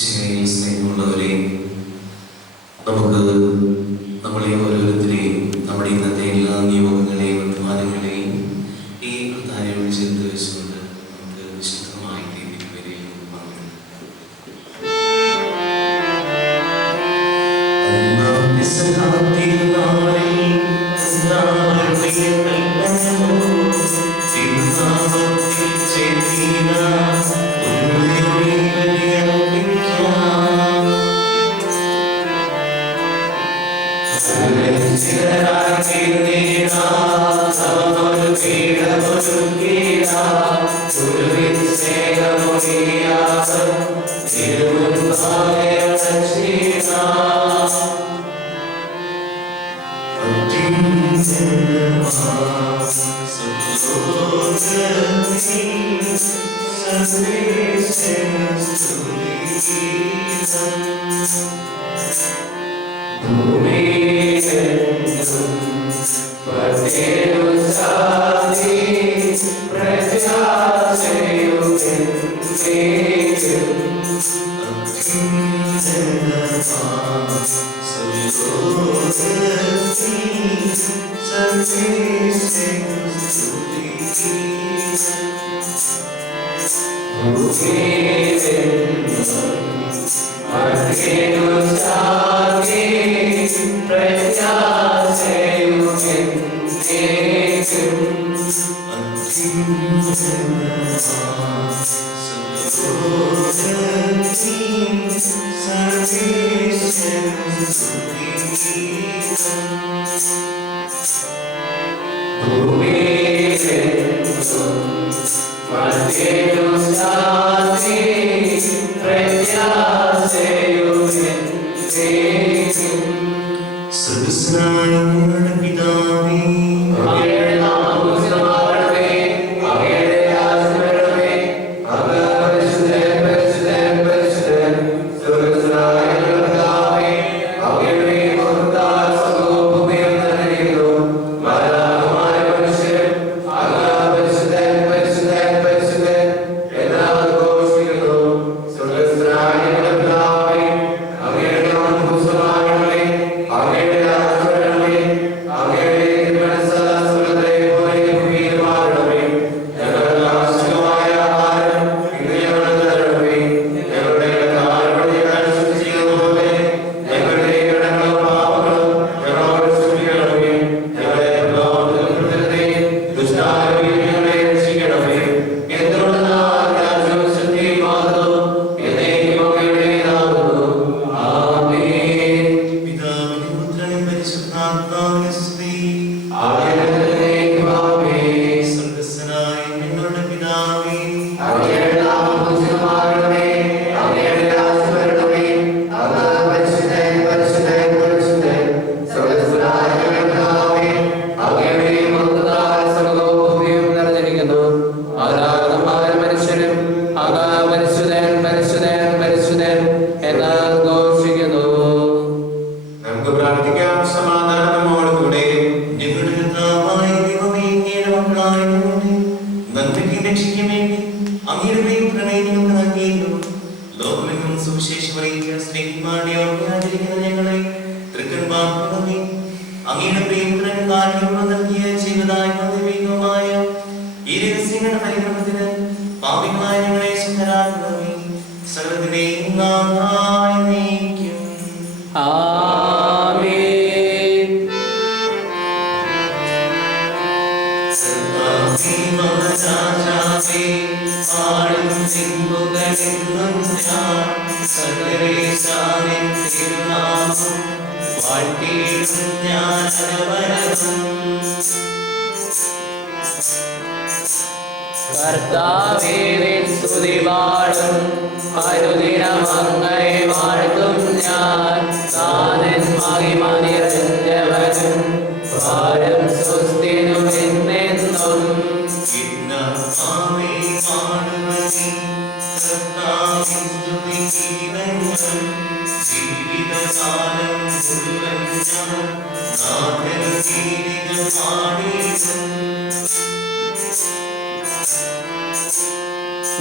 സ്നേഹമുള്ളവരെ, നമുക്ക് നമ്മളെ ഓരോരുത്തരെയും നമ്മുടെ ഇന്നത്തെ എല്ലാ നിയമങ്ങളെയും വർത്തമാനങ്ങളെയും ഈ പ്രധാനയോട് ചേർത്ത് വെച്ചുകൊണ്ട് നമുക്ക് വിശുദ്ധമായി വരെയും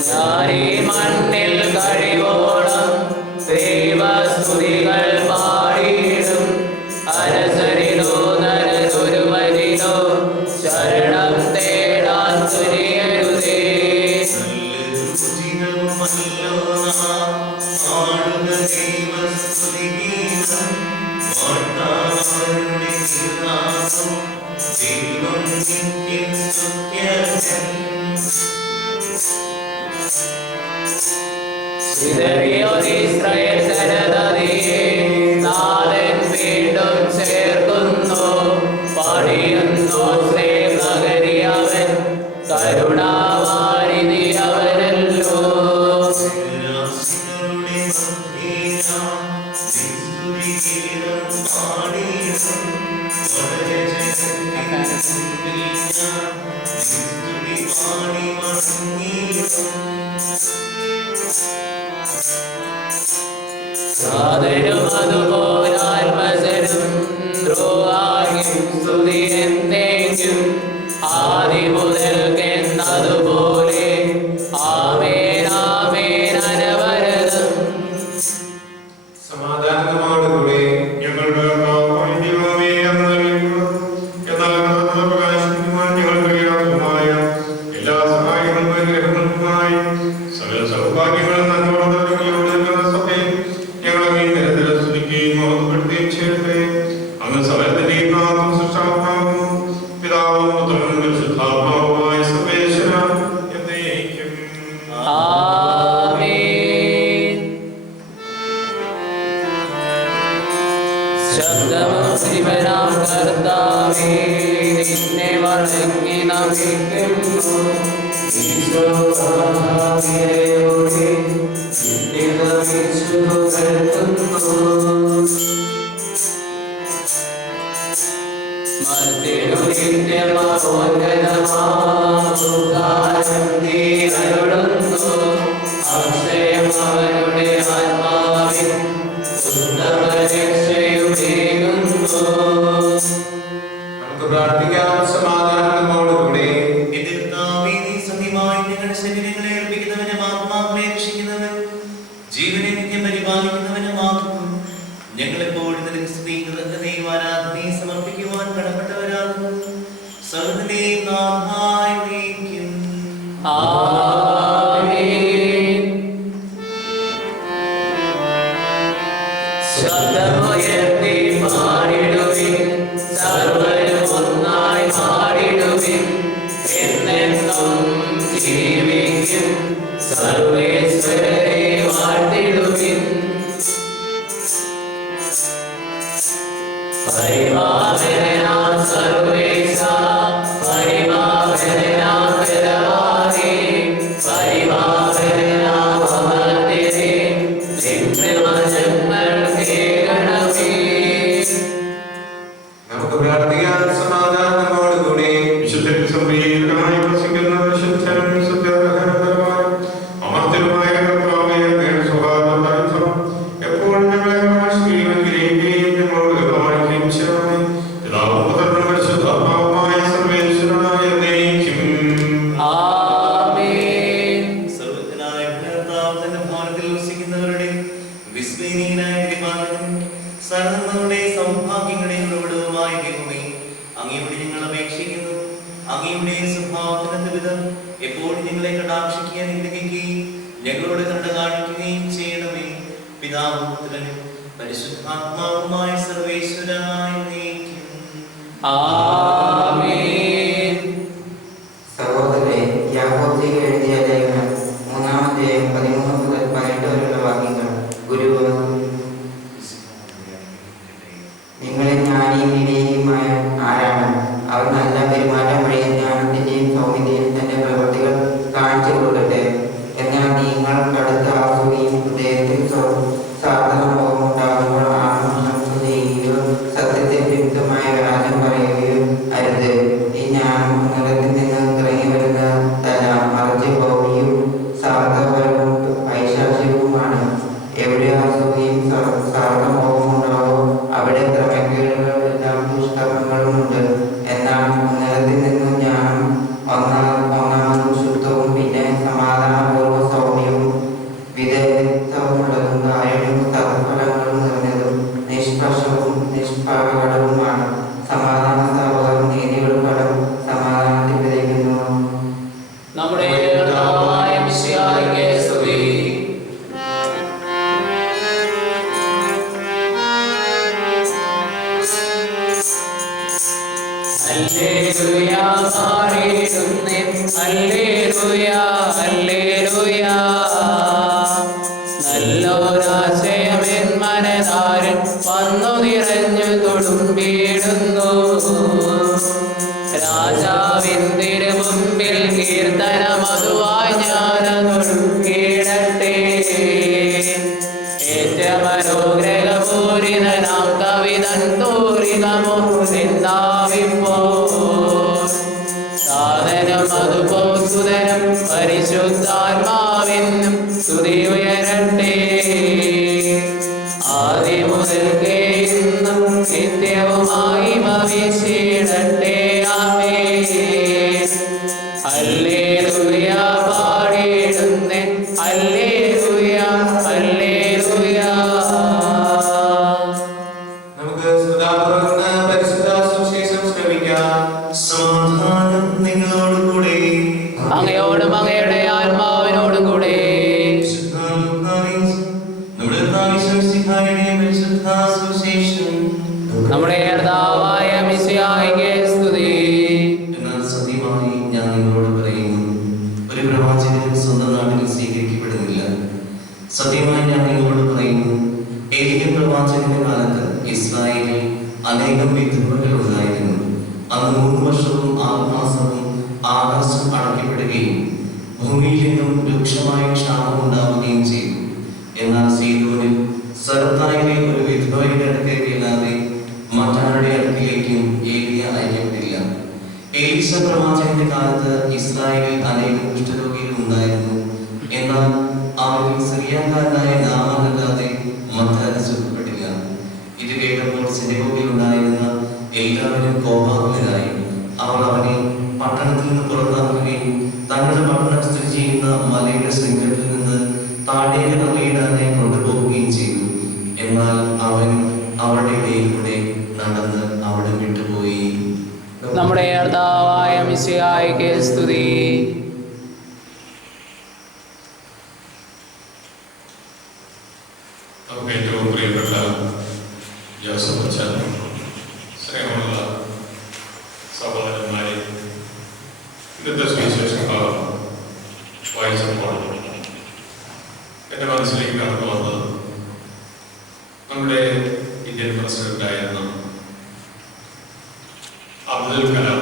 ഞാനീ മണ്ണിൽ കഴിവോളം ദൈവസ്തുതികൾ പാടിയിടും. അരസരിലോ നരനൊരുവനിലോ ശരണം തേടാൻ തുനിയരുതേ. ഇസ്രായേൽ ജനതയെ നാഥൻ വീണ്ടും ചേർക്കുന്നു. പണിയുന്നു ശ്രീനഗരി അവൻ, കരുണാവാരിധി അവനല്ലോ. സാധനം അതുപോലാത്മജനും ദ്രോഹായും സ്തുതി എന്നേക്കും ആദി മുതൽക്കെന്നതുപോലെ ആമേൻ ആമേൻ അനവരതം. സമാധാനത്തോടുകൂടെ ഞങ്ങളുടെ ദൈവമേ പ്രകാശിക്കുവാൻ ഞങ്ങൾ കഴിയാത്തതുമായ എല്ലാ സഹായങ്ങളും അനുഗ്രഹങ്ങൾക്കുമായി സകല സൗഭാഗ്യങ്ങളും സഭയിൽ ഞങ്ങളെ നിരന്തരം സ്തുതിക്കുകയും ഓർമ്മപ്പെടുത്തുകയും ചെയ്യട്ടെ. അങ്ങ് സകലത്തിന്റെയും നാഥനും സൃഷ്ടാവാകുന്നു. പിതാവും പുത്രനും പരിശുദ്ധാത്മാവുമായ സർവേശ്വര എന്നേക്കും ആമേൻ. ശബ്ദമോസിവനാം കർത്താവേ, നിന്നെ വണങ്ങി നമിക്കുന്നു. ഈശോയോടെ നിന്നെ നമിച്ചു പുകഴ്ത്തുന്നു. മർത്യനു നിത്യമോന്നതമാം നീ അരുളുന്നു. അക്ഷയം അവരുടെ ആത്മാവിൽ ഉത്തമ രക്ഷയുമേകുന്നു. നമുക്ക് പ്രാർത്ഥിക്കാം. സമാധാനത്തോടുകൂടെ എന്റെ കർത്താവേ, നീ സത്യമായി ഞങ്ങളുടെ ശരീരങ്ങളെ അർപ്പിക്കുന്നവനും ആത്മാക്കളെ രക്ഷിക്കുന്നവൻ ജീവനെ നിത്യം പരിപാലിക്കുന്നവനുമാകുന്നു. ഞങ്ങളെപ്പോഴും നിനക്ക് സ്തുതിയും ആരാധനയും സമർപ്പിക്കുവാൻ കടപ്പെട്ടവരാകുന്നു. സർവ്വത്തിന്റെയും നാഥായ നീക്കും. ആമേൻ. ശബ്ദമുയർത്തി പാടിടുവിൻ, സർവ്വരും ഒന്നായി പാടിടുവിൻ. എന്നെന്നും ജീവിക്കും സർവേശ്വരനെ വാഴ്ത്തിടുവിൻ. പരിപാലനാം സർവേശ, പരിപാലനാം ബലവാനേ, പരിപാലനാം അമർത്യനേ, നിത്യവചനങ്ങൾ കേൾക്കണമേ. നമുക്ക് പ്രാർത്ഥിക്കാം. സമാധാനത്തോടുകൂടെ വിശുദ്ധ സംപ്രീതനായി വസിക്കുന്ന വിശുദ്ധനും സത്യഗ്രഹപരമായ അമർത്യനുമായ കർത്താവേ, അങ്ങയുടെ സ്വഭാവം എപ്പോഴും ഞങ്ങളെ പ്രകാശിക്കുകയും ഞങ്ങളോട് കാണിക്കുകയും ചെയ്യണമേ. പിതാവും പുത്രനും പരിശുദ്ധാത്മാവുമായ സർവേശ്വരനായ എന്നേക്കും ആമേൻ. സർവ്വജ്ഞനായ കർത്താവ് തന്റെ ഭവനത്തിൽ വസിക്കുന്നവരുടെ വിസ്മയനീയനായ പരിപാലകനും സർവ്വങ്ങളുടെ സൗഭാഗ്യങ്ങളെ ഉറവിടവുമായ ദൈവമേ, അങ്ങയോട് ഞങ്ങൾ അപേക്ഷിക്കുന്നു. അങ്ങയുടെ സ്വഭാവത്തിനൊത്ത വിധം എപ്പോഴും ഞങ്ങളെ കടാക്ഷിക്കാൻ അനുഗ്രഹിക്കുകയും ഞങ്ങളോട് കരുണ കാണിക്കുകയും ചെയ്യണമേ. പിതാവും പുത്രനും പരിശുദ്ധാത്മാവുമായ സർവേശ്വരനായ നീക്കും. ആമേൻ. സഹോദരരെ, യാക്കോബിലേക്ക് എഴുതിയ ലേഖനം 3-13 മുതൽ 18 വരെയുള്ള വാക്യങ്ങൾ. ഗുരു നിങ്ങളിൽ ജ്ഞാനിയും വിനയിയുമായ ആരാണ്? അവർ നല്ല പെരുമാറ്റം വഴി ജ്ഞാനത്തിന്റെയും സൗമ്യതയും തന്റെ പ്രവൃത്തികൾ കാണിച്ചു കൊടുക്കട്ടെ. എന്നാൽ നിങ്ങൾ കടുത്ത ആസുകയും ഹൃദയത്തിൽ സാധനവും ഉണ്ടാകുമ്പോൾ ആത്മഹത്യ ചെയ്യുകയോ സത്യത്തെ വിരുദ്ധമായ വ്യാജം പറയുകയോ അരുത്. Hallelujah hallelujah. നല്ലൊരാശയമെൻ മനതാരൻ വന്നു നിറഞ്ഞു തൊടുമ്പിടുന്നു. രാജാവിൻ തിരുമുമ്പിൽ കീർത്തനമതുവായി ഞാനതൊടുക്കിടട്ടെ. ഏറ്റമനോഗ്രഹപൂരിതനാം കവിതൻ തോരിതമോന്താവിപ്പോ. സാധനം അതുപോ സുതരം പരിശുദ്ധാത്മാവിനും സ്തുതി ഉയരട്ടെ. ആദ്യം മുതൽക്കേ ഇന്നും നിത്യവുമായി ഭവിച്ചിടട്ടെ. ആമേൻ. ഹല്ലേലൂയ പാടിയിടുന്നേ. ഹല്ലേലൂയ ഹല്ലേലൂയ. നമുക്ക് ശ്രദ്ധാപൂർവ്വം പരിശുദ്ധ സുവിശേഷം ശ്രവിക്കാം. സമാധാനം നിങ്ങളോടുകൂടെ. അങ്ങയോടും അങ്ങയുടെ ആത്മാവിനോടും കൂടെ. നമ്മുടെ കർത്താവിന്റെ പരിശുദ്ധ സുവിശേഷം. നമ്മുടെ കർത്താവായ മിശിഹായിക്ക് സ്തുതി. എന്നാൽ സത്യമായി ഞാൻ നിങ്ങളോട് പറയുന്നു, ഒരു പ്രവാചകൻ സ്വന്തം നാട്ടിൽ സ്വീകരിക്കപ്പെടുന്നില്ല. സത്യമായി ഞാൻ നിങ്ങളോട് പറയുന്നു, ഏലിയ പ്രവാചകന്റെ കാലത്ത് ഇസ്രായേലിൽ അനേകം വിധവകൾ ഉണ്ടായിരുന്നു. അന്ന് 3 വർഷവും 6 മാസവും ആകാശം അടയ്ക്കപ്പെടുകയും ഭൂമിയിൽ നിന്നും രൂക്ഷമായ ക്ഷാമം ഉണ്ടാവുകയും ചെയ്തു. എന്നാൽ സീദോനിൽ സർത്തായിലെ ഒരു വിധവയുടെ അടുത്തേക്ക് അല്ലാതെ മറ്റാരുടെ അടുക്കിലേക്കും ഏലിയ അയക്കപ്പെട്ടില്ല. എലീശ പ്രവാചകന്റെ കാലത്ത് ഇസ്രായേലിൽ അനേകം കുഷ്ഠരോഗികൾ ഉണ്ടായിരുന്നു. എന്നാൽ അവരിൽ സിറിയക്കാരനായ നാമാനല്ലാതെ മറ്റാരും സുഖപ്പെട്ടില്ല. ഇത് കേട്ടപ്പോൾ സിനഗോഗിൽ ഉണ്ടായിരുന്ന എല്ലാവരും കോപാകുലരായി. അവർ അവനെ പട്ടണത്തിൽ നിന്ന് പുറത്താക്കുകയും തങ്ങളുടെ പട്ടണം സ്ഥിതി ചെയ്യുന്ന മലയുടെ ശൃംഖലത്തിൽ നിന്ന് താഴേക്ക് തള്ളിയിടാനായി കൊണ്ടുപോവുകയും ചെയ്തു. എന്നാൽ അവൻ അവരുടെ ഇടയിലൂടെ നടന്ന് അവിടെ വിട്ടുപോയി. നമ്മുടെ കർത്താവായ മിശിഹായിക്ക് സ്തുതി. നമുക്ക് ഏറ്റവും പ്രിയപ്പെട്ട ജോസഫ് അച്ഛൻ, സ്നേഹമുള്ള സഹോദരന്മാരെ, ഇന്നത്തെ സുവിശേഷ ഭാഗം വായിച്ചപ്പോൾ എൻ്റെ മനസ്സിലേക്ക് കടന്നു വന്നത് നമ്മുടെ ഇന്ത്യൻ പ്രസിഡന്റായിരുന്ന അബ്ദുൽ കലാം,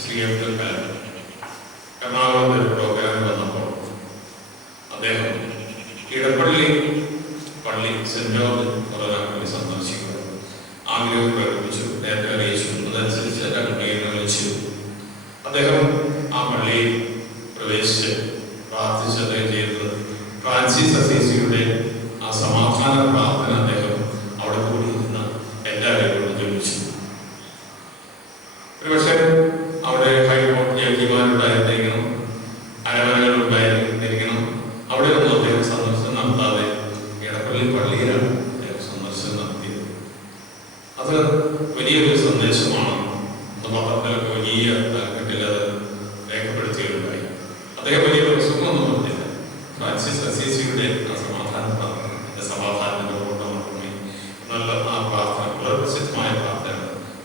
ശ്രീ അബ്ദുൽ കലാം എറണാകുളത്ത് ഒരു പ്രോഗ്രാമിൽ വന്നപ്പോൾ അദ്ദേഹം ഇടപ്പള്ളി പള്ളി സെന്റ് ജോർജ് പള്ളി സന്ദർശിക്കുക ആഗ്രഹം പ്രകടിപ്പിച്ചു, നേരത്തെ അറിയിച്ചു. അതനുസരിച്ച് എല്ലാ കുട്ടികളെ വിളിച്ചു. അദ്ദേഹം ആ പള്ളിയിൽ പ്രവേശിച്ച് പ്രാർത്ഥിച്ച് അദ്ദേഹം ചെയ്തത് ഫ്രാൻസിസ് അസീസിയുടെ ആ സമാധാന പ്രാർത്ഥന അദ്ദേഹം അവിടെ കൂടിയിരുന്ന എല്ലാവരെയും ജപിച്ചു. ഒരുപക്ഷെ അവിടെ ഹൈക്കോടതി ജഡ്ജിമാരുണ്ടായിരുന്നിരിക്കണം, അരമനകളുണ്ടായിരിക്കണം. അവിടെ ഒന്നും അദ്ദേഹം സന്ദർശനം നടത്താതെ ഇടപ്പള്ളി പള്ളിയിലാണ് അദ്ദേഹം സന്ദർശനം നടത്തിയത്. അത് വലിയൊരു സന്ദേശമാണ്. പത്രത്തിലൊക്കെ വലിയ താല്പര്യത്തിൽ അത് രേഖപ്പെടുത്തിയിട്ടുണ്ടായി. അദ്ദേഹം വലിയ പ്രസംഗമൊന്നും നടത്തില്ല. ഫ്രാൻസിസ് അസീസിയുടെ ആ സമാധാന പ്രാർത്ഥന, സമാധാനത്തിന്റെ ഓട്ടമായി നല്ല ആ പ്രാർത്ഥന, വളരെ പ്രസിദ്ധമായ പ്രാർത്ഥന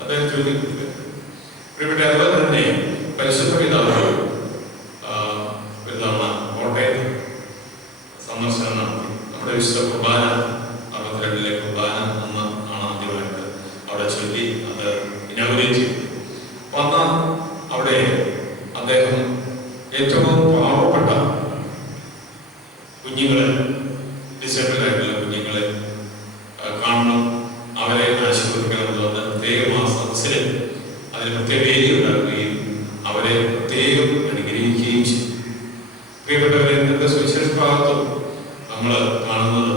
അദ്ദേഹം ചൊല്ലിക്കൊടുത്തു. ഇവിടെ അതുപോലെ തന്നെ പരിശുദ്ധ പിതാവ് ഒരു തവണ കോട്ടയത്ത് സന്ദർശനം നടത്തി. നമ്മുടെ വിശുദ്ധ കുർബാന 62 കുർബാന അന്ന് ആണ് ആദ്യമായിട്ട് അവിടെ ചൊല്ലി അത് ഇനോഗ്രേറ്റ് ചെയ്തു. വന്ന അവിടെ അദ്ദേഹം ഏറ്റവും പാവപ്പെട്ട കുഞ്ഞുങ്ങളെ, ഡിസേബിൾഡ് ആയിട്ടുള്ള കുഞ്ഞുങ്ങളെ കാണണം, അവരെ ആശീർവദിക്കണമെന്നുള്ളത് പ്രത്യേകം ആ സദസ്സിൽ അതിന് പ്രത്യേക വേദി ഉണ്ടാക്കുകയും അവരെ പ്രത്യേകം അനുഗ്രഹിക്കുകയും ചെയ്തു. പ്രിയപ്പെട്ടവരെ, ഇന്നത്തെ സുവിശേഷ ഭാഗത്തും നമ്മൾ കാണുന്നത്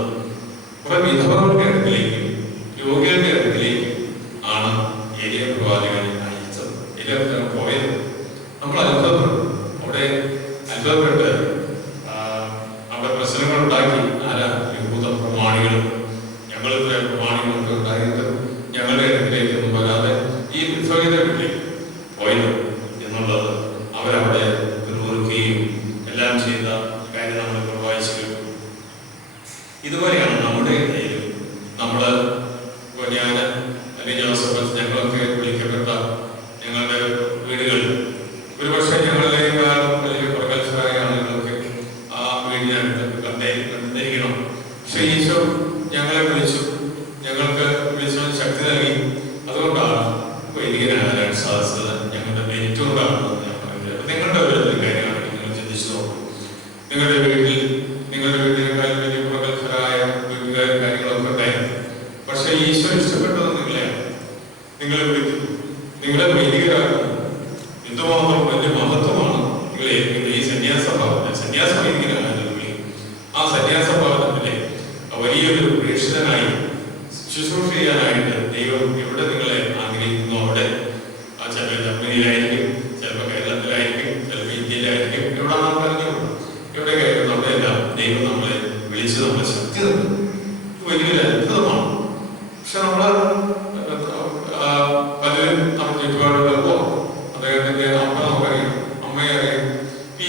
കുറെ വിധവകളുടെ അടുക്കിലേക്കും രോഗികളുടെ അടുക്കിലേക്കും ആണ് ഏലിയ പ്രവാചകനെ അയച്ചത്. ഏലിയ പോയത് നമ്മൾ അത്ഭുതപ്പെട്ടു. അവിടെ അത്ഭുതപ്പെട്ട് അവിടെ പ്രശ്നങ്ങൾ ഉണ്ടാക്കി. ആരാ? യഹൂദ പ്രമാണികളും. ഞങ്ങളിവിടെ പ്രമാണികളൊക്കെ ഉണ്ടായിട്ട് ഞങ്ങളുടെ അടുക്കിലേക്കൊന്നും വരാതെ ഈ വിധവയുടെ വീട്ടിൽ പോയത് എന്നുള്ളത് അവരവിടെ നിർവഹിക്കുകയും എല്ലാം ചെയ്ത കാര്യം നമ്മളിപ്പോൾ വായിച്ചു കേട്ടു. ഇതുപോലെയാണ് നമ്മുടെ ഇടയിലും നമ്മൾ ഞാൻ അല്ലെങ്കിൽ ജോസഫ് ഞങ്ങളൊക്കെ വിളിക്കപ്പെട്ട ഞങ്ങളുടെ വീടുകളിൽ ഒരുപക്ഷെ ഞങ്ങളുടെ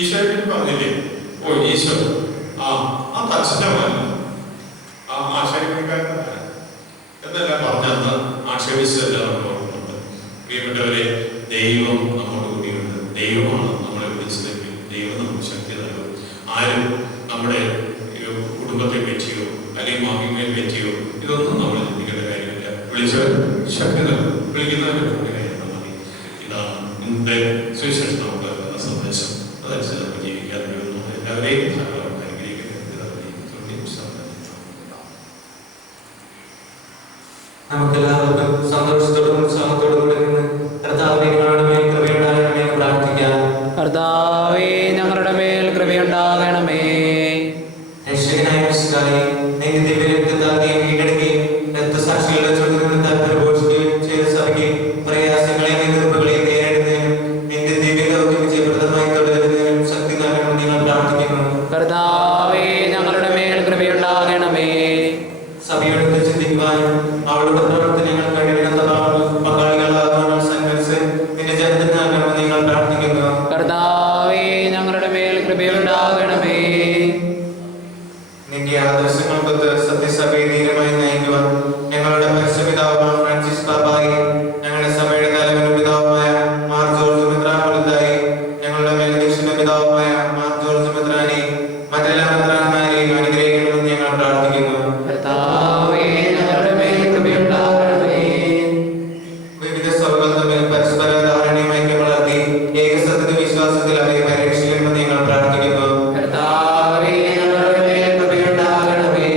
ഈശോയെ പറഞ്ഞില്ലേ, ഓ ഈശോ ആ തച്ഛൻ്റെ മകൻ ആ ആശയക്കാരനാണ് എന്നെല്ലാം പറഞ്ഞന്ന് ആക്ഷേപിച്ചതെല്ലാം നമ്മൾ ഓർക്കുന്നുണ്ട്. പ്രിയപ്പെട്ടവരെ, ദൈവം നമ്മോട് കൂടിയുണ്ട്. ദൈവമാണ് നമ്മളെ വിളിച്ചതെങ്കിൽ ദൈവം നമുക്ക് ശക്തി നൽകും. ആരും നമ്മുടെ കുടുംബത്തെ പറ്റിയോ അല്ലെങ്കിൽ മഹിമയെ പറ്റിയോ ഇതൊന്നും നമ്മൾ ചിന്തിക്കേണ്ട കാര്യമില്ല. വിളിച്ചവർ ശക്തി നൽകും, വിളിക്കുന്നവരുടെ കാര്യം മതി. ഇതാണ് ഇന്നത്തെ സുവിശേഷം നമുക്ക് നൽകുന്ന സന്ദേശം. അതനുസരിച്ച് നമുക്ക് ജീവിക്കാൻ കഴിയുന്നു. എല്ലാവരെയും നമുക്കെല്ലാവർക്കും സന്തോഷത്തോടും ഉത്സാഹത്തോടും കൂടെ നിന്ന് കർത്താവേ ഞങ്ങളുടെ മേൽ കൃപയുണ്ടാകണമേ പ്രാർത്ഥിക്കാം. കർത്താവേ ഞങ്ങളുടെ മേൽ കൃപയുണ്ടാകണമേ. രക്ഷകനായ മിശിഹായേ, നിന്റെ ദിവ്യരക്തത്താൽ നീ വീണ്ടെടുക്കുകയും രക്തസാക്ഷികളുടെ ചുവട്ടിൽ നിന്ന് തൽപരഘോഷിക്കുകയും ചെയ്ത സഭയ്ക്ക് പ്രയാസങ്ങളെയും എതിർപ്പുകളെയും നേരിടുന്നതിനും നിന്റെ ദിവ്യദൗത്യം വിജയപ്രദമായി തുടരുന്നതിനും ശക്തി നൽകണമെന്ന് നിങ്ങൾ പ്രാർത്ഥിക്കുന്നു. കർത്താവേ ഞങ്ങളുടെ മേൽ കൃപയുണ്ടാകണമേ. സഭയോട് ചിന്തിക്കുവാനും അവളുടെ പ്രവർത്തനങ്ങൾ കഴിയുന്ന പങ്കാളികളാകാനുള്ള സംഘർഷം നിന്റെ ജനത്തിന് നൽകണമെന്ന് നിങ്ങൾ പ്രാർത്ഥിക്കുന്നു. കർത്താവേ ഞങ്ങളുടെ മേൽ കൃപയുണ്ടാകണമേ. നിന്റെ ആദർശങ്ങൾക്കൊത്ത് സത്യസഭയെ ധീരമായി നയിക്കുവാൻ ഞങ്ങളുടെ പരിശുപിതാവായ ഫ്രാൻസിസ് പാപ്പായി, ഞങ്ങളുടെ സഭയുടെ തലവനും പിതാവുമായ മാർ ജോർജ് മെത്രാപ്പൊലീത്തായി, ഞങ്ങളുടെ മേലധ്യക്ഷന്റെ പിതാവുമായ മാർ ജോർജ് മെത്രാനി, മറ്റെല്ലാ മെത്രാന്മാരെയും അനുഗ്രഹിക്കണമെന്ന് ഞങ്ങൾ പ്രാർത്ഥിക്കുന്നു. കർത്താവേ ഞങ്ങളുടെ മേൽ കൃപയുണ്ടാകണമേ. വിവിധ സഭകൾ തമ്മിൽ പരസ്പര ധാരണയും ഐക്യം വളർത്തി ഏകസത്യ വിശ്വാസത്തിൽ അവയെ പരിരക്ഷിക്കണമെന്ന് ഞങ്ങൾ പ്രാർത്ഥിക്കുന്നു. കർത്താവേ ഞങ്ങളുടെ മേൽ കൃപയുണ്ടാകണമേ.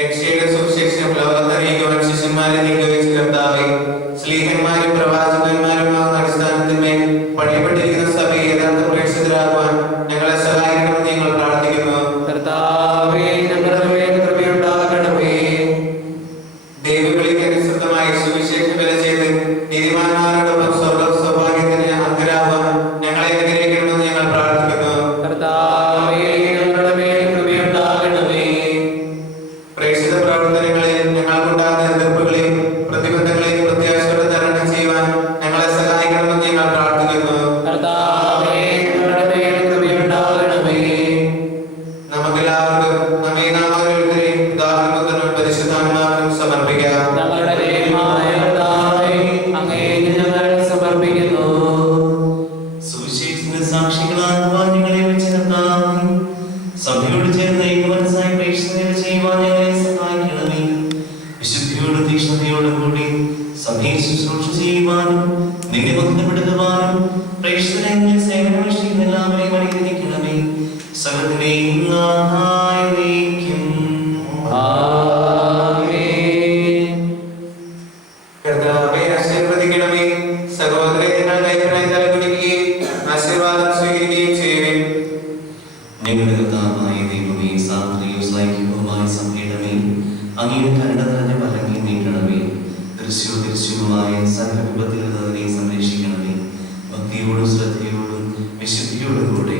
രക്ഷയുടെ സുവിശേഷം ലോകത്തറിയിക്കുവാൻ ശിഷ്യന്മാരെ നിയോഗിച്ച കർത്താവേ, സ്ലീഹന്മാരും പ്രവാചകന്മാരുമാകുന്ന അടിസ്ഥാനത്തിന്മേൽ പണിയപ്പെട്ടിരിക്കുന്ന സഭയെ യഥാർത്ഥ പ്രേക്ഷിതരാകുവാൻ ഞങ്ങളെ സഹായിക്കണമെന്ന് ഞങ്ങൾ പ്രാർത്ഥിക്കുന്നു. കർത്താവേ ഞങ്ങളുടെ മേൽ കൃപയുണ്ടാകണമേ. ദൈവവിളിക്ക് അനുസൃതമായി സുവിശേഷം വില ചെയ്ത് നീതിമാന്മാരോടൊപ്പം സ്വർഗ്ഗ സൗഭാഗ്യത്തിന് അർഹരാകുവാൻ ഞങ്ങളെ അനുഗ്രഹിക്കണമെന്ന് ഞങ്ങൾ പ്രാർത്ഥിക്കുന്നു. കർത്താവേ ഞങ്ങളുടെ മേൽ കൃപയുണ്ടാകണമേ. പ്രേക്ഷിത പ്രവർത്തനങ്ങളിൽ ഞങ്ങൾക്കുണ്ടാകുന്ന എതിർപ്പുകളെയും പ്രതിബന്ധങ്ങളെയും പ്രത്യാശയോടെ തരണം ചെയ്യുവാൻ ഞങ്ങളെ സഹായിക്കണമെന്ന് ഞങ്ങൾ പ്രാർത്ഥിക്കുന്നു. കർത്താവേ ഞങ്ങളുടെ മേൽ കൃപയുണ്ടാകണമേ. നമുക്കെല്ലാവർക്കും നമ്മെ നാം ഓരോരുത്തരെയും പിതാവിനും പുത്രനും പരിശുദ്ധാത്മാവിനും സമർപ്പിക്കാം. ഞങ്ങളുടെ ദൈവമായ കർത്താവേ, അങ്ങേക്ക് ഞങ്ങൾ സമർപ്പിക്കുന്നു. സുവിശേഷത്തിന്റെ സാക്ഷികളാകുവാൻ ഞങ്ങളെ വെച്ച കർത്താവേ, സഭയോട് ചേർന്ന് ഏകമനസ്സായി പ്രേക്ഷിതരെ ചെയ്യുവാൻ ഞങ്ങളെ സഹായിക്കണമേ. വിശുദ്ധിയോടും തീക്ഷ്ണതയോടും കൂടി സഭയെ ശുശ്രൂഷ ചെയ്യുവാനും നിന്നെ ബന്ധപ്പെടുത്തുവാനും പ്രേക്ഷിതരെ സേവനമനുഷ്ഠിക്കുന്ന എല്ലാവരെയും അനുഗ്രഹിക്കണമേ. സകലത്തിനെയും നാഥായ നയിക്കും. ആമേൻ. കർത്താവേ, ആശീർവദിക്കണമേ. സഹോദരരെ, നിങ്ങൾ കൈപ്പനായി തലകുനിക്കുകയും ആശീർവാദം സ്വീകരിക്കുകയും ചെയ്യുവിൻ. ഞങ്ങളുടെ കർത്താവായ ദൈവമേ, സാന്ദ്രയും സൈക്യവുമായ സഭയുടെ മേൽ അങ്ങയുടെ കരുണ നിറഞ്ഞ വരങ്ങി നീട്ടണമേ. ദൃശ്യവുമായ സകല വിപത്തിൽ അതിനെ സംരക്ഷിക്കണമേ. ഭക്തിയോടും ശ്രദ്ധയോടും വിശുദ്ധിയോടും കൂടെ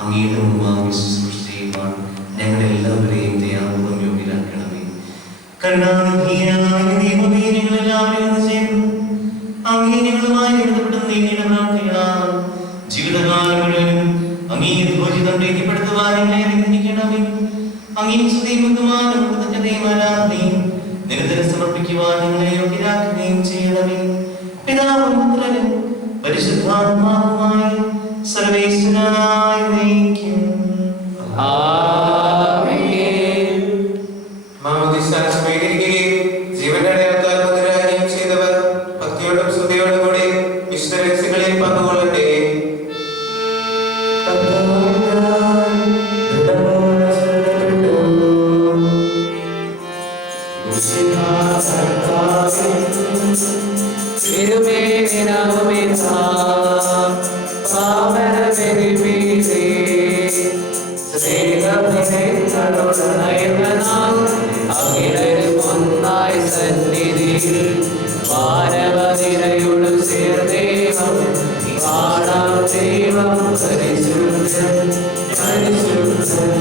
അങ്ങയുടെ മുമ്പാകെ ശുശ്രൂഷ ചെയ്യുവാൻ ഞങ്ങളെല്ലാവരെയും ദയാപൂർവ്വം യോഗ്യരാക്കണമേ. കരുണാനിധിയായ ദൈവമേ, ഞങ്ങളെല്ലാവരെയും ഒന്ന് ചേർന്ന് അങ്ങേ ഞങ്ങളുമായി ബന്ധപ്പെടുന്ന നീതിയുടെ പ്രാർത്ഥനകളാൽ ജീവിതകാലം മുഴുവനും അങ്ങേ ധ്വജിതം പ്രീതിപ്പെടുത്തുവാൻ ഞങ്ങളെ അനുഗ്രഹിക്കണമേ. അങ്ങേ സ്തുതിയും ബഹുമാനവും കൃതജ്ഞതയും ആരാധനയും നിരന്തരം സമർപ്പിക്കുവാൻ ഞങ്ങളെ യോഗ്യരാക്കുകയും ചെയ്യണമേ. പിതാവും പുത്രനും പരിശുദ്ധാത്മാവുമായ സർവേശ്വരനായ നയിക്കും. ആമേൻ. മാമോദീസ സ്വീകരിക്കുകയും ജീവന്റെ അടയാളത്താൽ മുദ്രരാകുകയും ചെയ്തവർ ഭക്തിയോടും സ്തുതിയോടും കൂടി വിശുദ്ധ രഹസ്യങ്ങളിൽ പങ്കുകൊള്ളട്ടെ. മാനവനിരയോട് ചേർന്നേകം കാണാം ദൈവം പരിശുദ്ധൻ പരിശുദ്ധൻ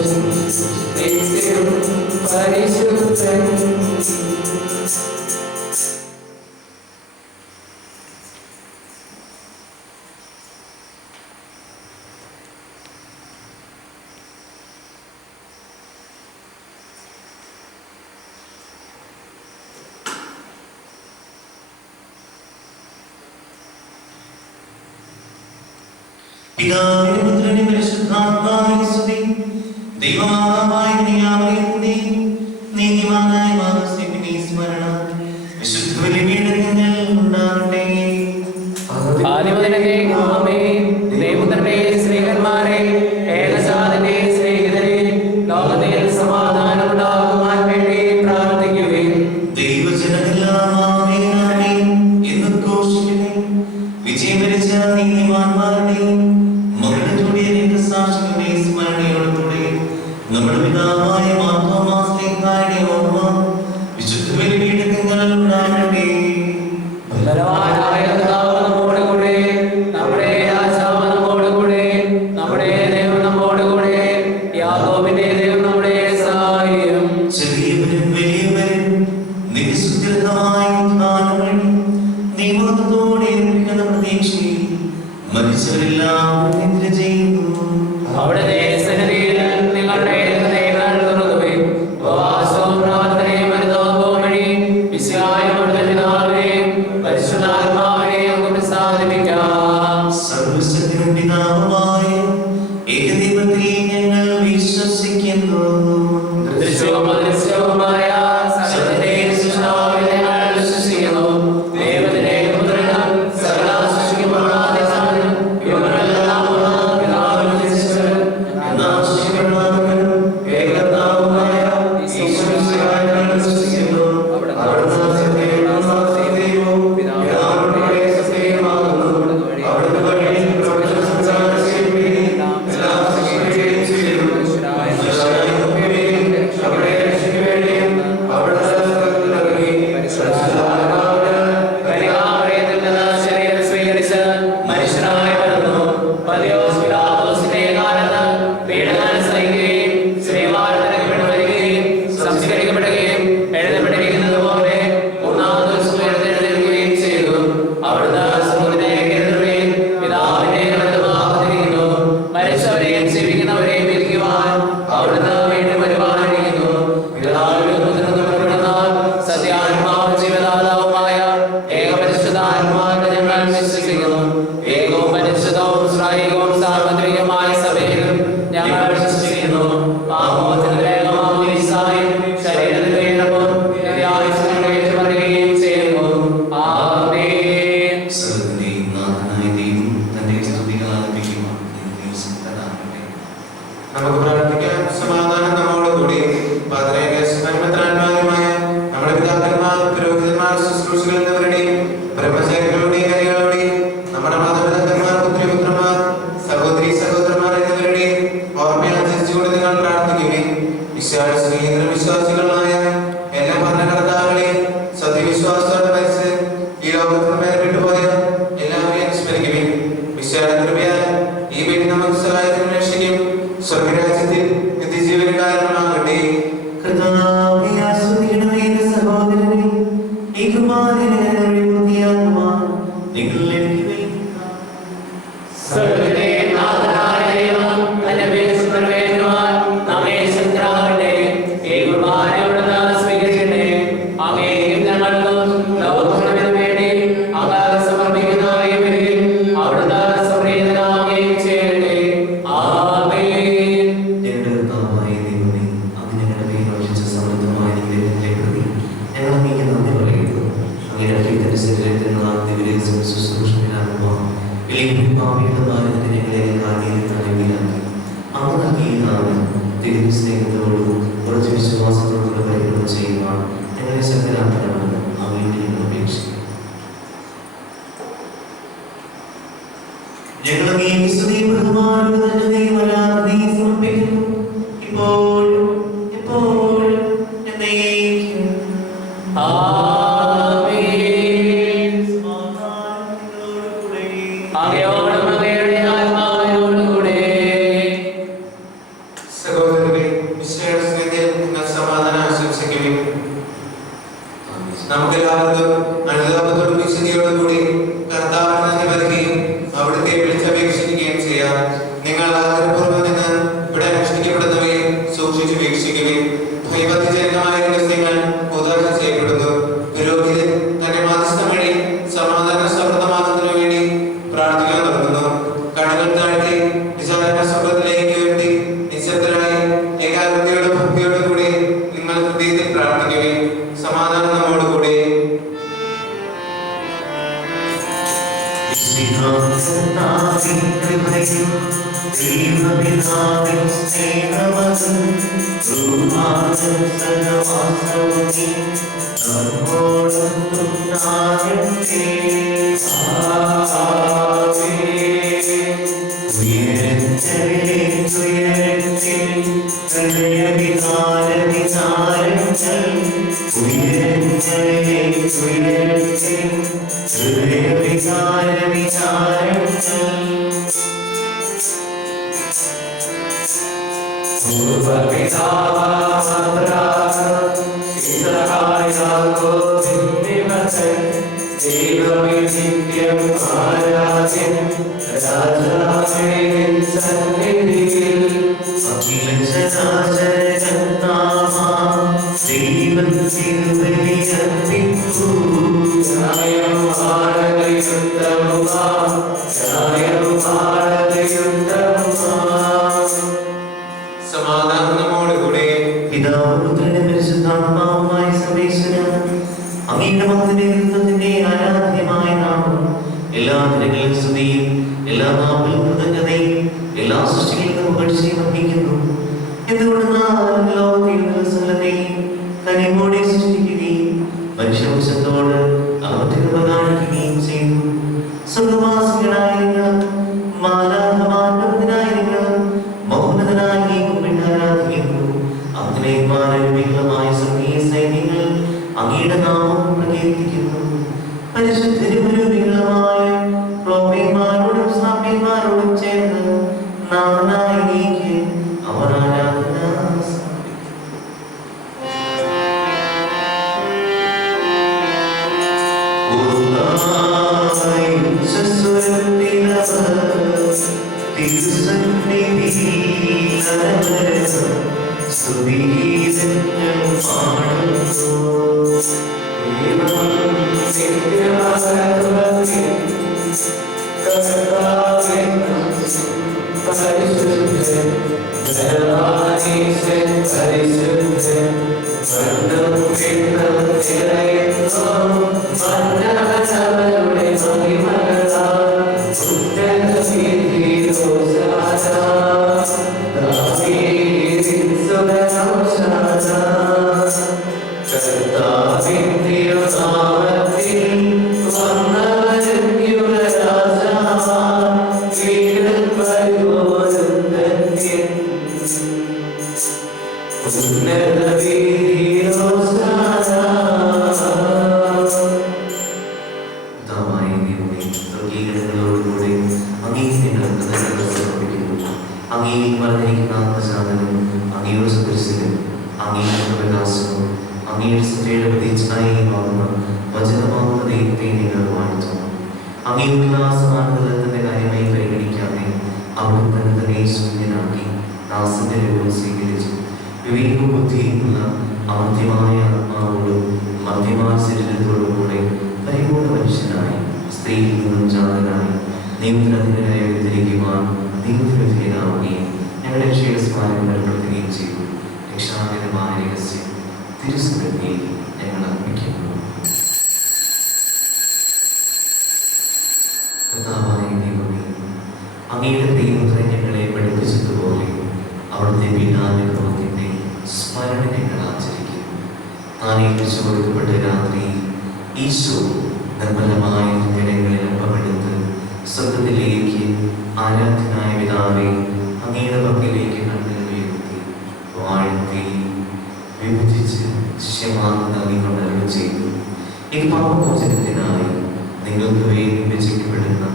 നിത്യം പരിശുദ്ധൻ. പിതാവിനും പുത്രനും പരിശുദ്ധാത്മാവിനും സ്തുതി. ദൈവമാതാവായ കന്യാമറിയത്തിന്റെ നീതിമാനായ മാതാവിന്റെ സ്മരണ വിശുദ്ധ ബലിപീഠത്തിൽ ഉണ്ടാകട്ടെ. സ്നേഹന്മാരെ, ഏകജാതന്റെ സ്നേഹിതരെ, ലോകത്തിൽ സമാധാനം ഉണ്ടാകുവാൻ വേണ്ടി പ്രാർത്ഥിക്കുകയും വിജയം വരിച്ച നീതിമാന്മാരുടെയും മകളുടെ രക്തസാക്ഷികളുടെയും സ്മരണയോടുകൂടെ നമ്മുടെ പിതാവായ മാർത്തോമാസ്ലീഹായുടെ ഓർമ്മ വിശുദ്ധ ബലിപീഠത്തിൽ ഉണ്ടാകട്ടെ. ബലവാനായ കർത്താവ് നമ്മോടുകൂടെ, നമ്മുടെ രാജാവ് നമ്മോടുകൂടെ, നമ്മുടെ ദൈവം നമ്മോടുകൂടെ, യാക്കോബിന്റെ ദൈവം നമ്മുടെ സഹായം. ചെറിയവരും വലിയവരും നിത്യസുദീർഘമായ ഉത്ഥാനം വഴി നിയമത്തോടെ ഏൽപ്പിക്കുന്ന പ്രതീക്ഷയിൽ മരിച്ചവരെല്ലാം നിദ്ര ചെയ്യുന്നു. അവിടുത്തെ സന്നിധിയിൽ നിങ്ങളുടെ ഹൃദയങ്ങൾ തുറക്കുകയും ഉപവാസവും പ്രാർത്ഥനയും അനുതാപവും വഴി വിശുദ്ധായ അവിടുത്തെ പിതാവിനെയും പരിശുദ്ധാത്മാവിനെയും നമുക്ക് പ്രസാദിപ്പിക്കാം. സർവ്വശക്തനും പിതാവുമായ ഏകദൈവത്തിൽ ഞങ്ങൾ വിശ്വസിക്കുന്നു. ദൃശ്യവും അദൃശ്യവുമായ സകലത്തിന്റെയും സൃഷ്ടാവിൽ ഞങ്ങൾ വിശ്വസിക്കുന്നു. ദൈവത്തിന്റെ പുത്രനും സകല സൃഷ്ടിക്കപ്പെടാതെ സാധനം ഇവരെല്ലാം പിതാവിൽ ജനിച്ചവൻ, നാം സൃഷ്ടിക്കപ്പെട്ടവനും ഏകകർത്താവുമായ ഈശ്വരമിശിഹായിൽ ഞങ്ങൾ വിശ്വസിക്കുന്നു. അവിടുന്ന് സത്യദൈവവും പിതാവിന്റെ സത്യമാകുന്നു. അവിടുന്ന് വഴി പ്രപഞ്ചം സഞ്ചാരം ചെയ്യപ്പെടുകയും എല്ലാം സൃഷ്ടിക്കുകയും ചെയ്തു. മനുഷ്യരായ അവിടെ രക്ഷിക്കുവേണ്ടിയും അവിടുന്ന് സ്വർഗ്ഗത്തിൽ ഇറങ്ങി പരിശുദ്ധാത്മാവിനാൽ കന്യാമറിയത്തിൽ നിന്ന് ശരീരം സ്വീകരിച്ച് മനുഷ്യനായി പിറന്നു. പന്തിയോസ് പിലാത്തോസിന്റെ കാലത്ത് പീഡനം സഹിക്കുകയും ശ്രീവാരത്തിലേക്ക് വിട്ടുവരികയും സംസ്കരിക്കപ്പെടുകയും എഴുതപ്പെട്ടിരിക്കുന്നത് പോലെ മൂന്നാം ദിവസം ഉയർത്തെഴുന്നേൽക്കുകയും ചെയ്തു. അവിടുന്ന് സ്വർഗ്ഗത്തിലേക്ക് എഴുന്നള്ളുകയും പിതാവിന്റെ വലത്തുഭാഗത്തിരിക്കുന്നു. മരിച്ചവരെയും ജീവിക്കുന്നവരെയും വിധിക്കുവാൻ അവിടുന്ന് വീണ്ടും വരുവാനിരിക്കുന്നു. പിതാവിനും പുത്രനും പുറപ്പെടുന്ന സത്യാത്മാവും ജീവദാതാവുമായ ഏകപരിശുദ്ധാത്മാവിനെ ഞങ്ങൾ വിശ്വസിക്കുന്നു. ഏകവും പരിശുദ്ധവും ശ്രായികവും സാർവത്രികമായ സഭയിലും ഞങ്ങൾ വിശ്വസിക്കുന്നു. പാപത്തിന് വേഗമാകുന്ന ഈശോയും ശരീരത്തിൽ വീണപ്പോൾ നിത്യായുസ്സിനെ ഏറ്റുപറയുകയും ചെയ്യുന്നു. ആമേൻ. സർവ്വത്തിന്റെയും നാഥനായ ദൈവം തന്റെ സ്തുതികൾ ആലപിക്കുവാൻ സംതൃപ്തനാകട്ടെ. നമുക്ക് പ്രാർത്ഥിക്കാം. സമാധാനം നമ്മോടുകൂടി. പാത്രാന്മാരുമായ നമ്മുടെ പിതാക്കന്മാർ, പുരോഹിതന്മാർ, ശുശ്രൂഷകൾ എന്നിവരുടെയും ബ്രഹ്മചാരികളുടെയും കന്യകളുടെയും നമ്മുടെ മാതാപിതാക്കന്മാർ, പുത്രിപുത്രന്മാർ, സഹോദരി സഹോദരന്മാർ എന്നിവരുടെയും ഓർമ്മയനുസരിച്ചുകൊണ്ട് നിങ്ങൾ പ്രാർത്ഥിക്കുകയും വിശ്വാസികളായ എല്ലാ ഭരണകർത്താക്കളെയും സത്യവിശ്വാസത്തോടെ മരിച്ച് ഈ ലോകത്തിന് മേൽ വിട്ടുപോയ എല്ലാവരെയും സ്മരിക്കുകയും വിശ്വാസകൃപയാൽ ഈ വേണ്ടി നമുക്ക് സഹായത്തിന് രക്ഷിക്കും. സ്വർഗരാജ്യത്തിൽ നിത്യജീവന് കാരണമാകട്ടെ. കർത്താവേ, ആസ്വദിക്കണമേ എന്റെ സഹോദരനെ. ഈ കുമാരനെ ഞങ്ങളുടെ പൂർത്തിയാക്കുവാൻ നിങ്ങൾ എനിക്ക് വേണ്ടിക്കാം. സ്വർഗ്ഗത്തിലെ നാഥനായ ദൈവം തന്റെ വിശുദ്ധ പ്രവേശനവാൻ നമ്മെ ശുദ്ധരാക്കട്ടെ. ഈ കുർബാന അവിടുന്ന് സ്വീകരിക്കട്ടെ. അങ്ങേയും ഞങ്ങൾക്കും ലോകത്തിനു വേണ്ടി അങ്ങ് സമർപ്പിക്കുന്ന ഈ ബലി അവിടുന്ന് സംപ്രീതനാവുകയും ചെയ്യട്ടെ. ആമേൻ. ഞങ്ങളുടെ കർത്താവായ ദൈവമേ, അങ്ങ് ഞങ്ങളുടെ മേൽ വർഷിച്ച സമൃദ്ധമായ അനുഗ്രഹത്തെ പ്രതി ഞങ്ങൾ അങ്ങേക്ക് നന്ദി പറയുന്നു. അങ്ങയുടെ അത്യുന്നത ശരീരത്തിൽ നിന്ന് ദിവ്യ ശുശ്രൂഷയിലാകുവാൻ വിലയേറിയ പാപിയുടെ ഭാരതത്തെ ഞങ്ങളെ കാരണീയത്തിനാക്കി അങ്ങ് നൽകിയ നാമം തികഞ്ഞ സ്നേഹത്തോടും കുറച്ച് വിശ്വാസത്തോടുകൂടെ പരിഗണന ചെയ്യുവാൻ ഞങ്ങളെ ശക്തരാക്കണമെന്ന് അങ്ങേക്ക് ഞങ്ങൾ അപേക്ഷിക്കുന്നു. ഞങ്ങൾ അങ്ങേക്ക് സ്തുതിയും ബഹുമാനവും നന്ദിയും ആരാധനയും സമർപ്പിക്കുന്നു. ഇപ്പോഴും എപ്പോഴും എന്നേക്കും. ആമേൻ. സമാധാനം നിങ്ങളോടുകൂടെ. അങ്ങയോടും അങ്ങയുടെ ആത്മാവിനോടും കൂടെ. സഹോദരരെ, ഈശോയുടെ സ്നേഹത്തിൽ നിങ്ങൾ സമാധാനം ആശംസിക്കുകയും നമുക്കെല്ലാവർക്കും അനുതാപത്തോടും വിശുദ്ധിയോടും കൂടി കർത്താവിനെ നന്ദി പറയുകയും അവിടുത്തെ വിളിച്ചപേക്ഷിക്കുകയും ചെയ്യാം. നിങ്ങൾ ആദരപൂർവ്വം നിന്ന് ഇവിടെ അനുഷ്ഠിക്കപ്പെടുന്നവയെ സൂക്ഷിച്ചു വീക്ഷിക്കുകയും ഭയഭക്തിജനകമായ രഹസ്യങ്ങൾ ഉദാഹരണം ചെയ്യപ്പെടുന്നു. പുരോഹിതൻ തന്റെ മാധ്യസ്ഥം വഴി സമാധാന സമൃദ്ധമാകുന്നതിനു വേണ്ടി പ്രാർത്ഥിക്കാൻ തുടങ്ങുന്നു. കണ്ണുകൾ താഴ്ത്തി ഞങ്ങൾ സ്വർഗ്ഗത്തിലേക്ക് ഉയർത്തി നിശബ്ദരായി ഏകാഗ്രതയോടെ ഭക്തിയോടെ കൂടി നിങ്ങൾ ഹൃദയത്തിൽ പ്രാർത്ഥിക്കുകയും സമാധാനം നമ്മോടുകൂടി. സമാധാനം നമ്മോടുകൂടി. പരിശുദ്ധാത്മാവുമായ സർവേശ്വരൻ അങ്ങയുടെ മകന്റെ ദൈവത്തിന്റെ ആരാധ്യമായ നാമം എല്ലാ ദിനങ്ങളിലും സ്തുതിയും എല്ലാ നാമങ്ങളും കൃതജ്ഞതയും എല്ലാ സൃഷ്ടികൾക്കും പുകഴ്ചയും അർപ്പിക്കുന്നു. എന്തുകൊണ്ടെന്നാൽ ലോകത്തെയും സകലത്തെയും കനിവോടെ സൃഷ്ടിക്കുകയും മനുഷ്യവംശത്തോട് അവർക്ക് കൃപ കാണിക്കുകയും ചെയ്തു. സ്വർഗ്ഗവാസികളായ നിങ്ങൾ, മാലാഖമാർഗവനായ നിങ്ങൾ മൗനതനായി ആരാധിക്കുന്നു. അങ്ങനെ മാനവികമായ സ്വർഗീയ സൈന്യങ്ങൾ അങ്ങയുടെ നാമം പ്രകീർത്തിക്കുന്നു. പരിശുദ്ധരുമായ പ്രവീന്മാരോടും സാമ്യന്മാരോടും ചേർന്ന് നാനായിക്ക് അവർ ആരാധന അങ്ങയുടെ ദൈവത്തിന് ഞങ്ങളെ പഠിപ്പിച്ചതുപോലെ അവിടുത്തെ പീഡാനുഭവത്തിന്റെ സ്മരണ ഞങ്ങൾ ആചരിക്കുന്നു. താൻ ഏൽപ്പിച്ചു കൊടുക്കപ്പെട്ട രാത്രി ഈശോ നിർമ്മലമായ ജനങ്ങളിൽ അപ്പമെടുത്ത് സ്വർഗ്ഗത്തിലേക്ക് ആരാധനായ പിതാവേ അങ്ങയുടെ പക്കലേക്ക് കണ്ണുകൾ ഉയർത്തി വാഴ്ത്തി വിഭജിച്ച് ശിഷ്യമാർക്ക് നൽകിക്കൊണ്ട് അരുളി ചെയ്തു. ഈ പാപമോചനത്തിനായി നിങ്ങൾക്ക് വേണ്ടി വിഭജിക്കപ്പെടുന്ന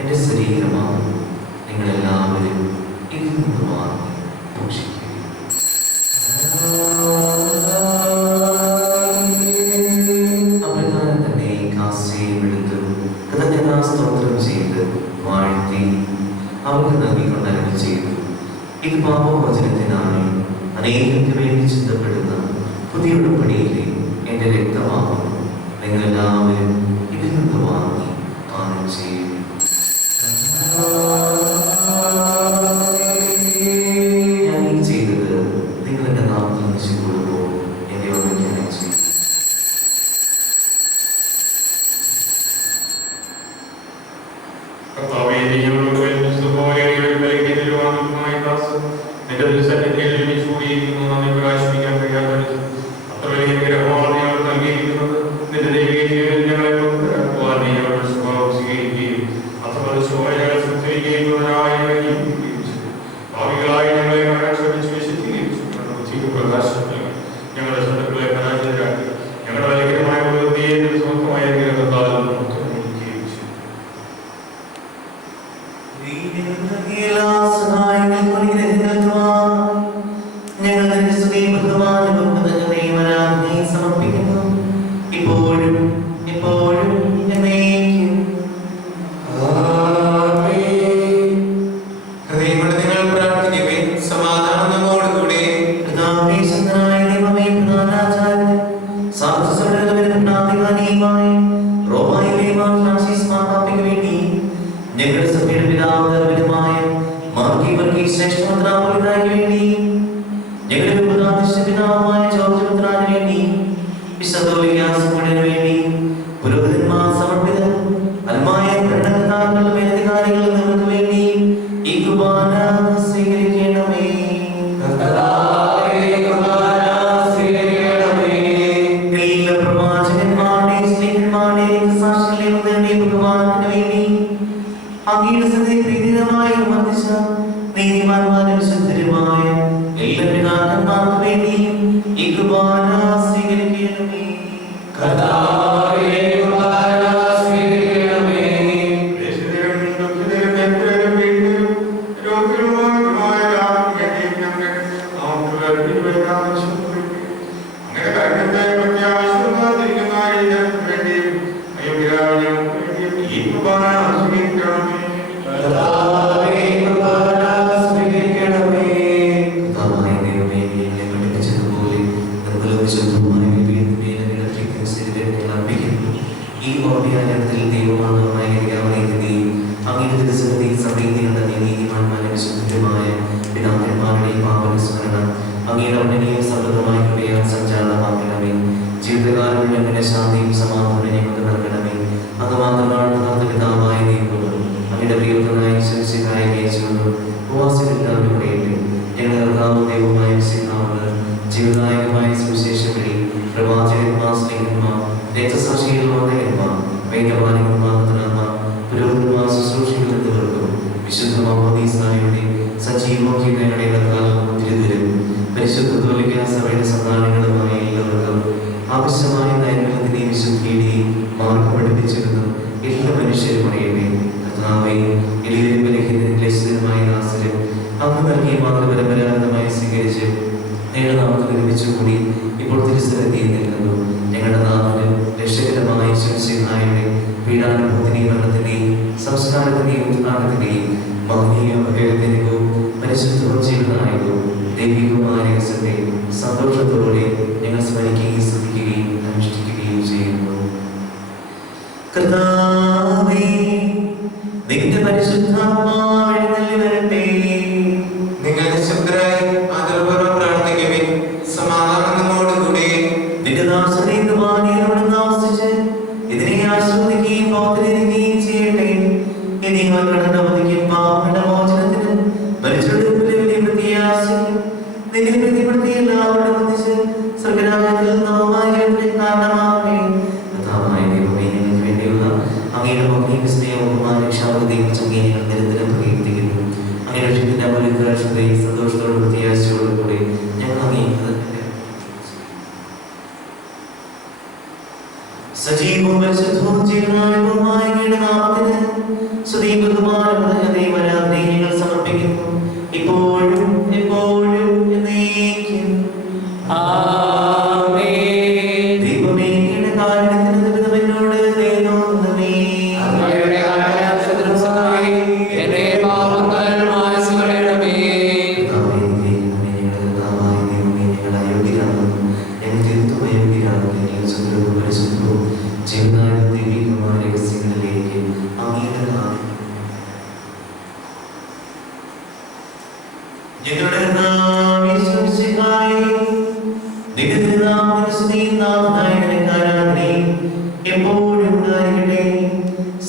എൻ്റെ ശരീരമാണ്. നിങ്ങളെല്ലാവരും ഇതിൽ നിന്ന് വാങ്ങി ഭക്ഷിക്കുക. അപ്രകാരം തന്നെ കാസയും എടുത്ത് കൃതജ്ഞതാസ്തോത്രം ചെയ്ത് വാഴ്ത്തി അവർക്ക് നൽകിക്കൊണ്ട് അരുളി ചെയ്തു. ഇത് പാപമോചനത്തിനായി അനേകർക്ക് വേണ്ടി ചിന്തപ്പെടുന്ന പുതിയ ഉടമ്പടിയിലെ എൻ്റെ രക്തമാകുന്നു. നിങ്ങളെല്ലാവരും ഇതിൽ നിന്ന് വാങ്ങി പാനം ചെയ്യും.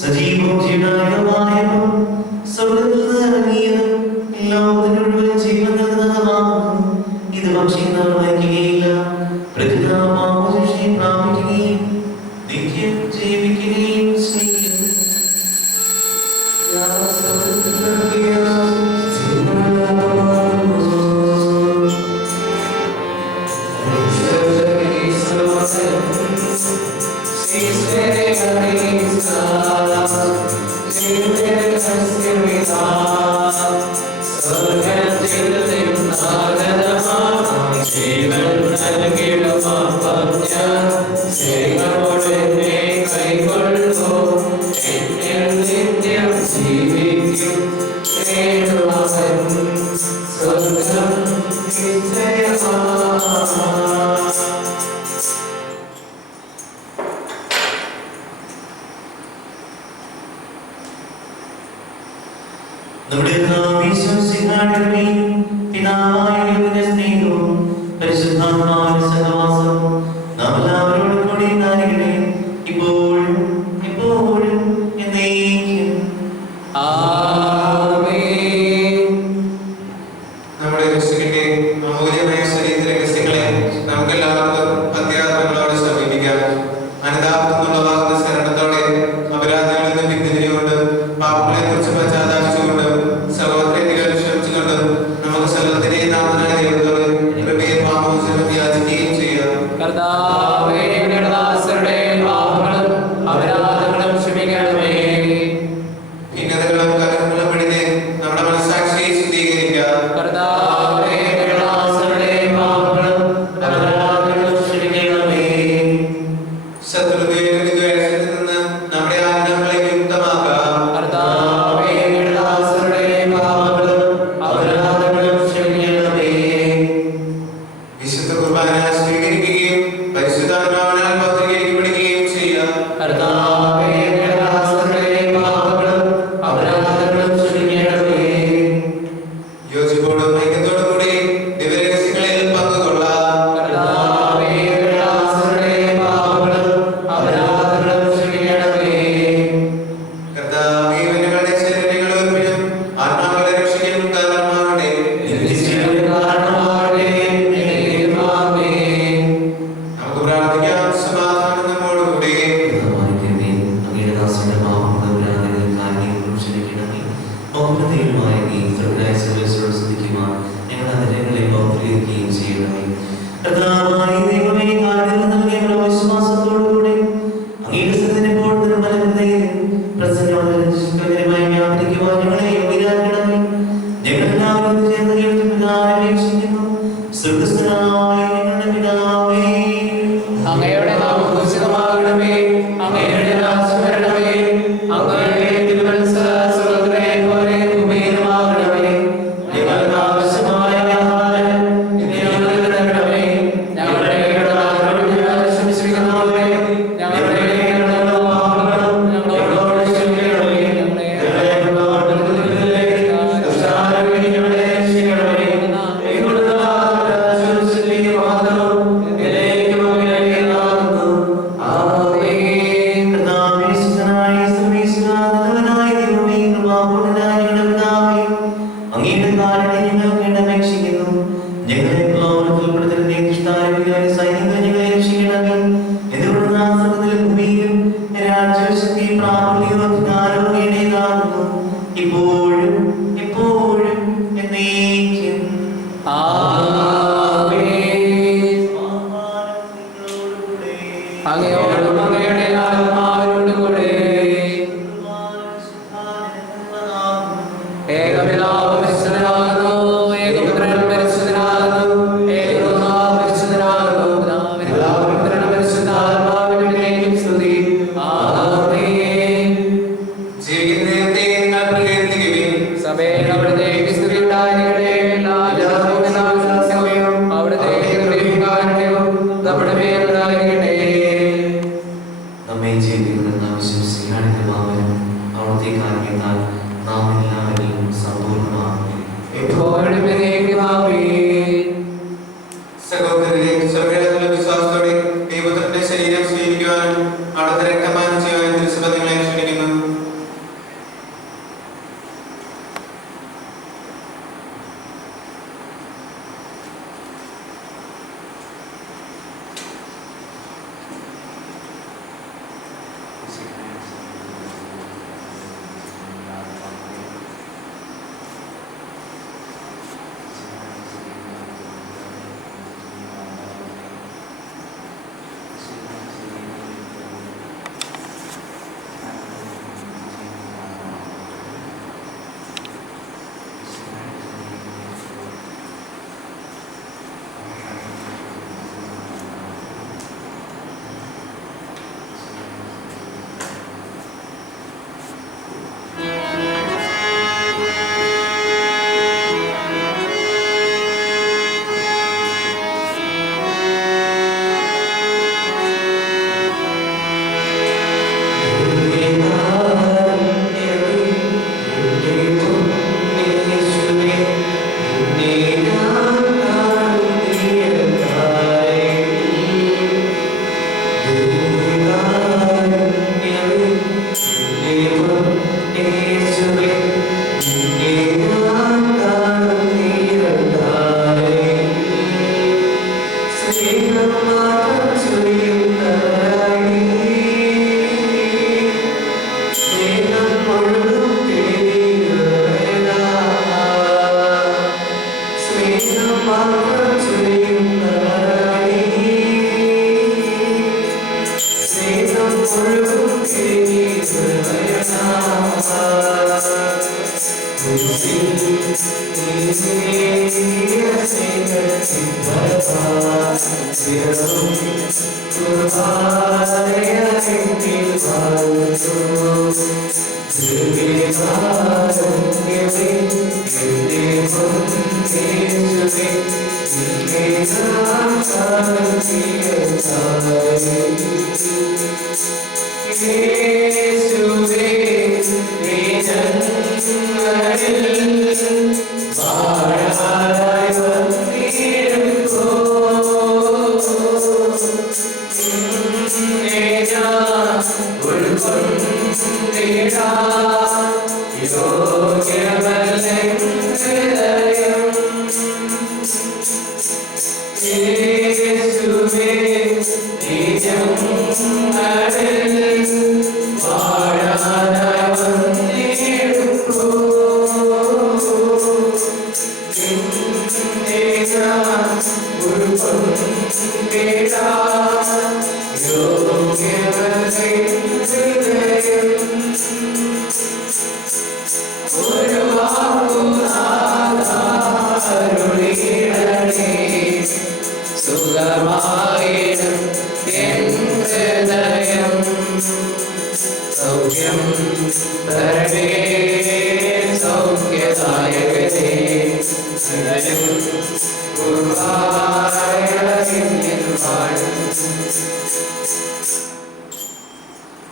സജീവവും ജീവനായകമായ സ്വർഗ്ഗത്തിൽ നിന്ന് ഇറങ്ങിയതും എല്ലാം നമ്മുടെ വിശ്വസിക്കാണമേ പിതാവായ ദൈവത്തിന്റെ സ്നേഹവും പരിശുദ്ധാത്മാവിന്റെ സഹവാസവും നാം എല്ലാവരോടും കൂടി ഉണ്ടായിരിക്കട്ടെ ഇപ്പോഴും എപ്പോഴും എന്നേക്കും. നമ്മുടെ ക്രിസ്തുവിന്റെ അമൂല്യമായ ശരീര രഹസ്യങ്ങളെ നമുക്കെല്ലാവർക്കും അത്യാഗ്രഹങ്ങളോടെ സമീപിക്കാം. അനുതാപത്തിനുള്ളവാകുന്ന ശരണത്തോടെ അപരാധങ്ങളിൽ നിന്ന് പിന്തിരിഞ്ഞുകൊണ്ട് പാപങ്ങളെ കുറിച്ച് പശ്ചാത്താപിച്ചുകൊണ്ട് സഹോദരങ്ങളെ ക്ഷമിച്ചുകൊണ്ട് നമുക്ക് സർവ്വത്തിന്റെയും നാഥനായ ദൈവത്തോട് കൃപയെ പാപമോചനം യാചിക്കുകയും ചെയ്യാം. ഭിന്നതകളും കലഹങ്ങളും പിടിഞ്ഞ് നമ്മുടെ മനസ്സാക്ഷിയെ ശുദ്ധീകരിക്കാം. ശത്രുതയിലും വിദ്വേഷത്തിൽ നിന്ന് നമ്മുടെ ആജ്ഞകളെ വിമുക്തമാക്കാം. വിശുദ്ധ കുർബാന സ്വീകരിക്കുകയും പരിശുദ്ധാത്മാവിനാൽ പൗത്രീകരിക്കപ്പെടുകയും ചെയ്യാം. യോജിപ്പോടും ഐക്യത്തോടും കൂടി ദിവ്യരഹസ്യങ്ങളിൽ പങ്കുകൊള്ളാം. കർത്താവേ, ഞങ്ങളുടെ ശരീരങ്ങൾ ഒരുമിനും ആത്മാക്കളെ രക്ഷിക്കാനും കാരണമാകട്ടെ. നമുക്ക് പ്രാർത്ഥിക്കാം. സമാധാനം നമ്മോടുകൂടി. പിതാവായ ദൈവമേ, അങ്ങയുടെ ദാസന്റെ പാപങ്ങളെ കാരുണ്യം ക്ഷമിക്കണമേ. പൗത്രതയുമായ നീ സ്വർഗ്ഗരായ സർവ്വേശ്വരനോട് സ്തുതിക്കുവാൻ ഞങ്ങൾ അതിരങ്ങളെ പൗത്രീകരിക്കുകയും ചെയ്യണമേ. കർത്താവായ ദൈവമേ, കാരുണ്യം നൽകിയ വിശ്വാസത്തോടുകൂടെ അങ്ങയുടെ സന്നിധിയിലെപ്പോൾ നിർമ്മല ഹൃദയരും പ്രസന്നമായ വ്യാപരിക്കുവാൻ ഞങ്ങളെ യോഗ്യരാക്കണമേ. ഞങ്ങളെല്ലാവരും ചേർന്ന് കേട്ട് പിതാവെ അപേക്ഷിക്കുന്നു. സ്വർഗ്ഗസ്ഥനായ ഞങ്ങളുടെ പിതാവേ, അങ്ങയുടെ നാമം പൂജിതമാകണമേ. അങ്ങയുടെ രാജ്യം വരണമേ. അങ്ങയുടെ തിരുമനസ്സ് സ്വർഗ്ഗത്തിലെ പോലെ ഭൂമിയിലുമാകണമേ. ഞങ്ങൾക്ക് ആവശ്യമായ ആഹാരം ഇന്ന് ഞങ്ങൾക്ക് തരണമേ. ഞങ്ങളുടെ കടക്കാരോട് ഞങ്ങൾ ക്ഷമിച്ചിരിക്കുന്നതുപോലെ ഞങ്ങളുടെ പാപങ്ങളും ഞങ്ങളോട് ക്ഷമിക്കണമേ. ഞങ്ങളെ ഞങ്ങളെ രക്ഷിക്കണമേ. ഇപ്പോഴും എപ്പോഴും എന്നേക്കും. അങ്ങയോടും അങ്ങയുടെ ആത്മാവിനോടും കൂടെ ഏകപിതാവ് പരിശുദ്ധനാകുന്നു, ഏകപുത്രൻ പരിശുദ്ധനാകുന്നു, ഏകരൂഹാവ് പരിശുദ്ധനാകുന്നു. പിതാവിനും പുത്രനും പരിശുദ്ധാത്മാവിനും സ്തുതി. ആമേൻ. ജീവിക്കുന്ന ദൈവത്തെ നിങ്ങൾ പ്രകീർത്തിക്കുവിൻ. സഭയിൽ അവിടുത്തേക്ക് സ്തുതി ഉണ്ടായിരിക്കട്ടെ. എല്ലാ ജാതിയും എല്ലാ വിശ്വാസവും അവിടുത്തേക്ക് കൃപയും കാരുണ്യവും നമ്മുടെ മേലുണ്ടായിരിക്കട്ടെ. നമ്മെ ജീവിക്കുന്ന നാം വിശ്വസിക്കാനുള്ള മാവനും അവിടുത്തെ കാരണത്താൽ നാം എല്ലാവരെയും സമ്പൂർണ്ണമാകും. എപ്പോഴും എന്നേക്കും ആമേൻ. സഹോദരരെ, സ്വർഗ്ഗരാജ്യത്തിലെ വിശ്വാസത്തോടെ ദൈവപുത്രന്റെ ശരീരം സ്വീകരിക്കുവാനും അവിടുത്തെ രക്തപാനം ചെയ്യുവാനും തിരുസഭ നിങ്ങളെ ക്ഷണിക്കുന്നു.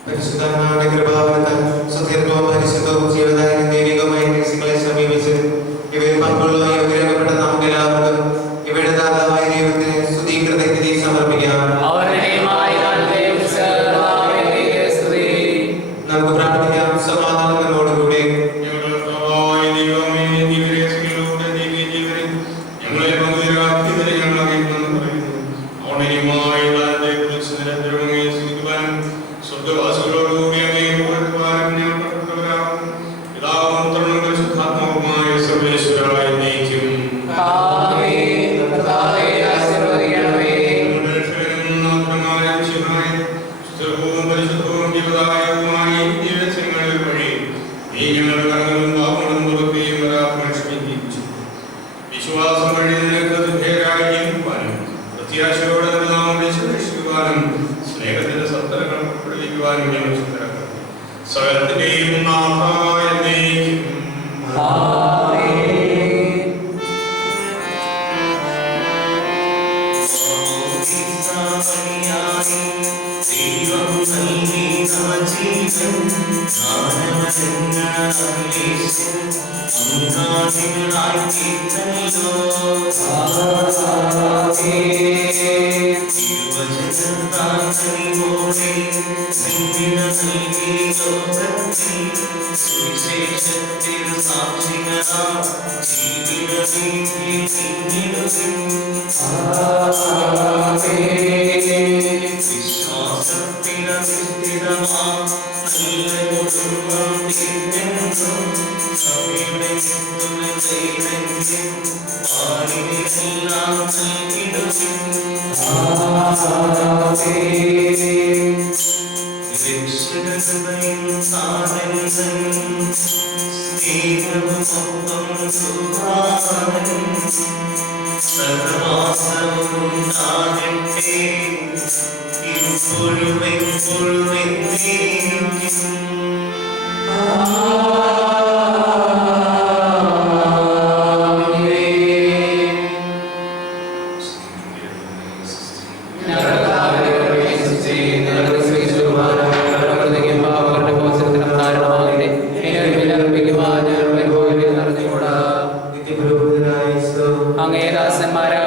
പരിശുദ്ധമായ കൃപാവരത്താൽ സത്യത്വവും പരിശുദ്ധവും ജീവദായകനും ദൈവികവുമായ രഹസ്യങ്ങളെ സമീപിച്ച് ഇവയിൽ പങ്കുള്ള യോഗ്യരാകപ്പെട്ട നമുക്ക് എല്ലാവർക്കും ഇവയുടെ ദാതാവായ ദൈവത്തിന് സ്തുതികൃതജ്ഞതയെ സമർപ്പിക്കാം. നമുക്ക് പ്രാർത്ഥിക്കാം. സമാധാനത്തോടുകൂടി അങ്ങേ ദാസന്മാരായ